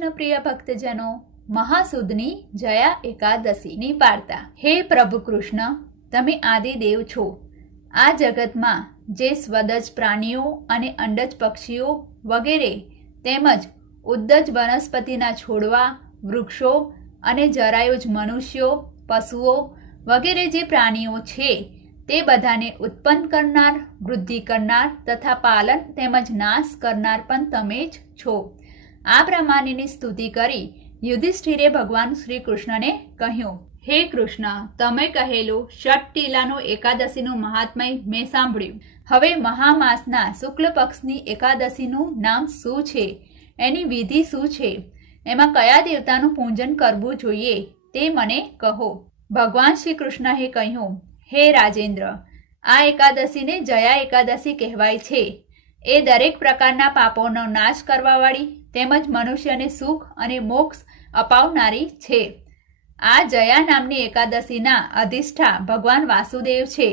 કૃષ્ણ પ્રિય ભક્તજનો, મહાસુદની જયા એકાદશીની વાર્તા। હે પ્રભુ કૃષ્ણ, તમે આદિદેવ છો। આ જગતમાં જે સ્વદજ પ્રાણીઓ અને અંડજ પક્ષીઓ વગેરે તેમજ ઉદ્દજ વનસ્પતિના છોડવા, વૃક્ષો અને જરાયુજ મનુષ્યો, પશુઓ વગેરે જે પ્રાણીઓ છે તે બધાને ઉત્પન્ન કરનાર, વૃદ્ધિ કરનાર તથા પાલન તેમજ નાશ કરનાર પણ તમે જ છો। આ પ્રમાણેની સ્તુતિ કરી યુધિષ્ઠિરે ભગવાન શ્રી કૃષ્ણને કહ્યું, હે કૃષ્ણ, તમે કહેલું ષટટીલાનું એકાદશીનું મહાત્મય મેં સાંભળ્યું। હવે મહામાસના શુક્લ પક્ષની એકાદશીનું નામ શું છે, એની વિધિ શું છે, એમાં કયા દેવતાનું પૂજન કરવું જોઈએ તે મને કહો। ભગવાન શ્રી કૃષ્ણએ કહ્યું, હે રાજેન્દ્ર, આ એકાદશીને જયા એકાદશી કહેવાય છે। એ દરેક પ્રકારના પાપોનો નાશ કરવાવાળી તેમજ મનુષ્યને સુખ અને મોક્ષ અપાવનારી છે। આ જયા નામની એકાદશીના અધિષ્ઠા ભગવાન વાસુદેવ છે।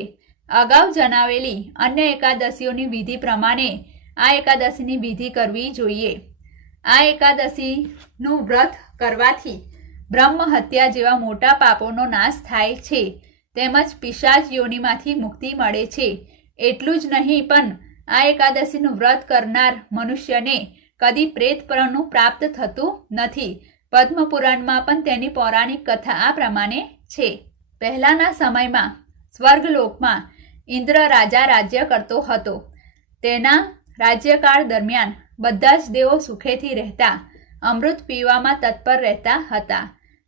અગાઉ જણાવેલી અન્ય એકાદશીઓની વિધિ પ્રમાણે આ એકાદશીની વિધિ કરવી જોઈએ। આ એકાદશીનું વ્રત કરવાથી બ્રહ્મ હત્યા જેવા મોટા પાપોનો નાશ થાય છે તેમજ પિશાચ યોનિમાંથી મુક્તિ મળે છે। એટલું જ નહીં પણ આ એકાદશીનું વ્રત કરનાર મનુષ્યને કદી પ્રેતપણું પ્રાપ્ત થતું નથી। પદ્મપુરાણમાં પણ તેની પૌરાણિક કથા આ પ્રમાણે છે। પહેલાના સમયમાં સ્વર્ગલોકમાં ઇન્દ્ર રાજા રાજ્ય કરતો હતો। તેના રાજ્યકાળ દરમિયાન બધા જ દેવો સુખેથી રહેતા, અમૃત પીવામાં તત્પર રહેતા હતા।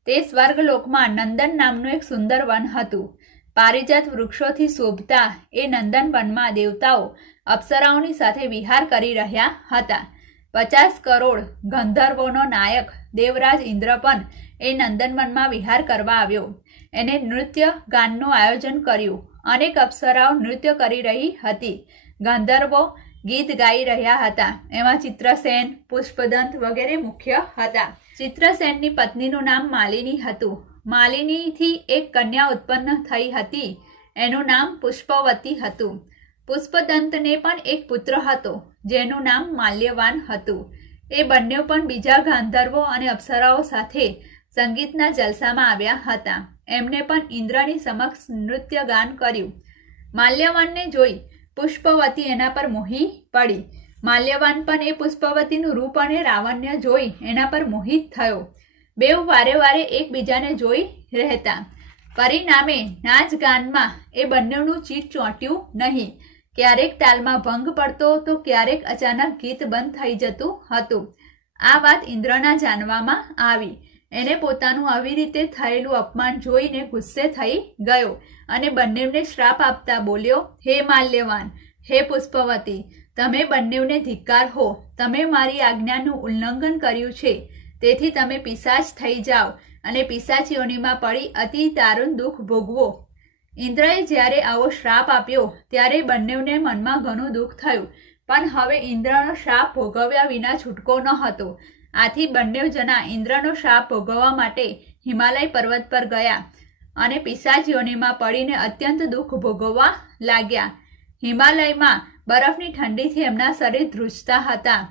તે સ્વર્ગલોકમાં નંદન નામનું એક સુંદર વન હતું। પારિજાત વૃક્ષોથી શોભતા એ નંદન વનમાં દેવતાઓ અપ્સરાઓની સાથે વિહાર કરી રહ્યા હતા। 50 કરોડ ગંધર્વોનો નાયક દેવરાજ ઇન્દ્ર પણ એ નંદનવનમાં વિહાર કરવા આવ્યો। એને નૃત્ય ગાનનું આયોજન કર્યું। અનેક અપ્સરાઓ નૃત્ય કરી રહી હતી। ગંધર્વો ગીત ગાઈ રહ્યા હતા। એમાં ચિત્રસેન, પુષ્પદંત વગેરે મુખ્ય હતા। ચિત્રસેનની પત્નીનું નામ માલિની હતું। માલિનીથી એક કન્યા ઉત્પન્ન થઈ હતી, એનું નામ પુષ્પવતી હતું। પુષ્પદંતને પણ એક પુત્ર હતો જેનું નામ માલ્યવાન હતું। એ બંને પણ બીજા ગાંધર્વો અને અપ્સરાઓ સાથે સંગીતના જલસામાં આવ્યા હતા। એમને પણ ઇન્દ્રની સમક્ષ નૃત્ય ગાન કર્યું। માલ્યવાનને જોઈ પુષ્પવતી એના પર મોહી પડી। માલ્યવાન પણ એ પુષ્પવતીનું રૂપ અને લાવણ્ય જોઈ એના પર મોહિત થયો। બેઉ વારે વારે એકબીજાને જોઈ રહેતા। પરિણામે નાચ ગાનમાં એ બંનેનું ચિત્ત ચોંટ્યું નહીં। ક્યારેક તાલમાં ભંગ પડતો તો ક્યારેક અચાનક ગીત બંધ થઈ જતું હતું। આ વાત ઇન્દ્રના જાણવામાં આવી। એને પોતાનું આવી રીતે થયેલું અપમાન જોઈને ગુસ્સે થઈ ગયો અને બંનેને શ્રાપ આપતા બોલ્યો, હે માલ્યવાન, હે પુષ્પવતી, તમે બંનેને ધિક્કાર હો। તમે મારી આજ્ઞાનું ઉલ્લંઘન કર્યું છે, તેથી તમે પિશાચ થઈ જાઓ અને પિશાચ યોનિમાં પડી અતિ દારૂણ દુઃખ ભોગવો। ઇન્દ્રએ જ્યારે આવો શ્રાપ આપ્યો ત્યારે બંનેને મનમાં ઘણું દુઃખ થયું, પણ હવે ઇન્દ્રનો શ્રાપ ભોગવ્યા વિના છૂટકો ન હતો। આથી બંને જણા ઇન્દ્રનો શ્રાપ ભોગવવા માટે હિમાલય પર્વત પર ગયા અને પિશાચ યોનિમાં પડીને અત્યંત દુઃખ ભોગવવા લાગ્યા। હિમાલયમાં બરફની ઠંડીથી એમના શરીર ધ્રુજતા હતા।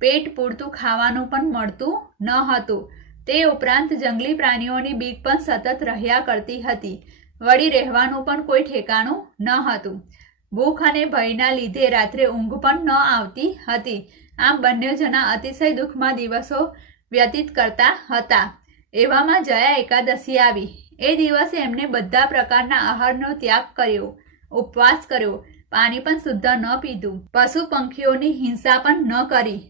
પેટ પૂરતું ખાવાનું પણ મળતું ન હતું। તે ઉપરાંત જંગલી પ્રાણીઓની બીક પણ સતત રહ્યા કરતી હતી। વળી રહેવાનું પણ કોઈ ઠેકાણું ન હતું। ભૂખ અને ભયના લીધે રાત્રે ઊંઘ પણ ન આવતી હતી। આમ બંને જણા અતિશય દુઃખમાં દિવસો વ્યતીત કરતા હતા। એવામાં જયા એકાદશી આવી। એ દિવસે એમને બધા પ્રકારના આહારનો ત્યાગ કર્યો, ઉપવાસ કર્યો, પાણી પણ શુદ્ધ ન પીધું, પશુ પંખીઓની હિંસા પણ ન કરી।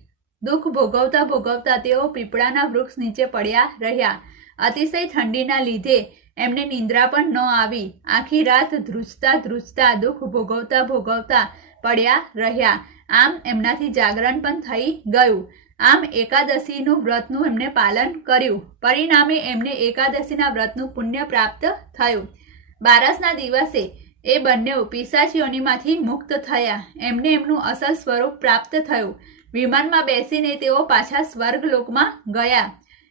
દુઃખ ભોગવતા ભોગવતા તેઓ પીપળાના વૃક્ષ નીચે પડ્યા રહ્યા। અતિશય ઠંડીના લીધે એમને નિંદ્રા પણ ન આવી। આખી રાત ધ્રુજતા ધ્રુજતા દુઃખ ભોગવતા ભોગવતા પડ્યા રહ્યા। આમ એમનાથી જાગરણ પણ થઈ ગયું। આમ એકાદશીનું વ્રતનું એમને પાલન કર્યું। પરિણામે એમને એકાદશીના વ્રતનું પુણ્ય પ્રાપ્ત થયું। બારસના દિવસે એ બંને પિશાચ યોનિમાંથી મુક્ત થયા। એમને એમનું અસલ સ્વરૂપ પ્રાપ્ત થયું। વિમાનમાં બેસીને તેઓ પાછા સ્વર્ગલોકમાં ગયા।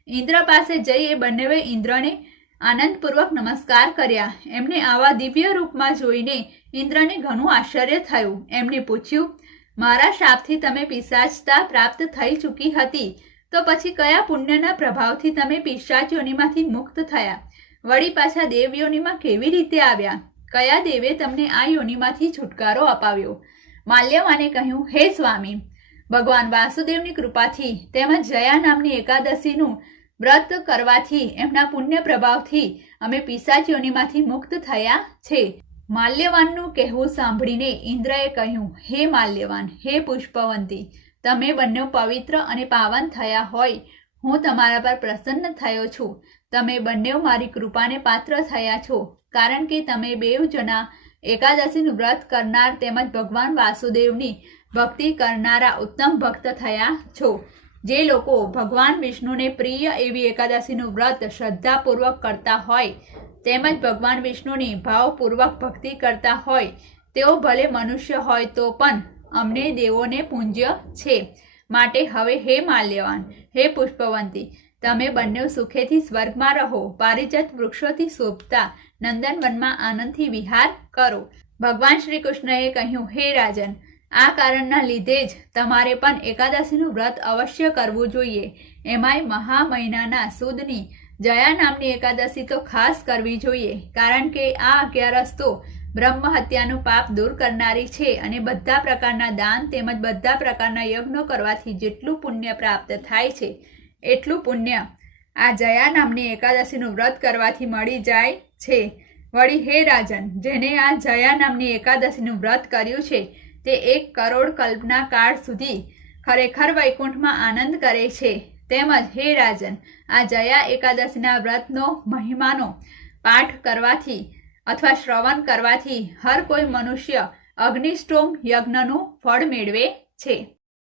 ઇન્દ્ર પાસે જઈ એ બંનેએ ઇન્દ્રને આનંદપૂર્વક નમસ્કાર કર્યા। એમને આવા દિવ્ય રૂપમાં જોઈને ઇન્દ્રને ઘણું આશ્ચર્ય થયું। એમને પૂછ્યું, મારા શાપથી તમે પિશાચતા પ્રાપ્ત થઈ ચૂકી હતી, તો પછી કયા પુણ્યના પ્રભાવથી તમે પિશાચ યોનિમાંથી મુક્ત થયા? વળી પાછા દેવ યોનિમાં કેવી રીતે આવ્યા? કયા દેવે તમને આ યોનિમાંથી છુટકારો અપાવ્યો? માલ્યવાને કહ્યું, હે સ્વામી, ભગવાન વાસુદેવની કૃપાથી તેમજ જયા નામની એકાદશીનું વ્રત કરવાથી એમના પુણ્ય પ્રભાવથી અમે પિશાચ યોનિમાંથી મુક્ત થયા છે. માલ્યવાનનું કહેવું સાંભળીને ઇન્દ્રએ કહ્યું, હે માલ્યવાન, હે પુષ્પવંતી, તમે બંને પવિત્ર અને પાવન થયા હોય, હું તમારા પર પ્રસન્ન થયો છું. તમે બંને મારી કૃપાને પાત્ર થયા છો, કારણ કે તમે બેઉ જણા એકાદશીનું વ્રત કરનાર તેમજ ભગવાન વાસુદેવની ભક્તિ કરનારા ઉત્તમ ભક્ત થયા છો. જે લોકો ભગવાન વિષ્ણુને પ્રિય એવી એકાદશીનું વ્રત શ્રદ્ધાપૂર્વક કરતા હોય તેમજ ભગવાન વિષ્ણુની ભાવપૂર્વક ભક્તિ કરતા હોય, તેઓ ભલે મનુષ્ય હોય તો પણ અમને દેવોને પૂજ્ય છે. માટે હવે હે માલ્યવાન, હે પુષ્પવંતી, તમે બંને સુખેથી સ્વર્ગમાં રહો, પારિજાત વૃક્ષોથી શોભતા નંદનવનમાં આનંદથી વિહાર કરો. ભગવાન શ્રી કૃષ્ણએ કહ્યું, હે રાજન, આ કારણના લીધે જ તમારે પણ એકાદશીનું વ્રત અવશ્ય કરવું જોઈએ. એમાંય મહા મહિનાના સુદની જયા નામની એકાદશી તો ખાસ કરવી જોઈએ, કારણ કે આ 11 તો બ્રહ્મ હત્યાનું પાપ દૂર કરનારી છે અને બધા પ્રકારના દાન તેમજ બધા પ્રકારના યજ્ઞો કરવાથી જેટલું પુણ્ય પ્રાપ્ત થાય છે એટલું પુણ્ય આ જયા નામની એકાદશીનું વ્રત કરવાથી મળી જાય છે. વળી હે રાજન, જેને આ જયા નામની એકાદશીનું વ્રત કર્યું છે તે 1 કરોડ કલ્પના કાળ સુધી ખરેખર વૈકુંઠમાં આનંદ કરે છે. તેમજ હે રાજન, આ જયા એકાદશીના વ્રતનો મહિમાનો પાઠ કરવાથી અથવા શ્રવણ કરવાથી હર કોઈ મનુષ્ય અગ્નિષ્ટોમ યજ્ઞનું ફળ મેળવે છે.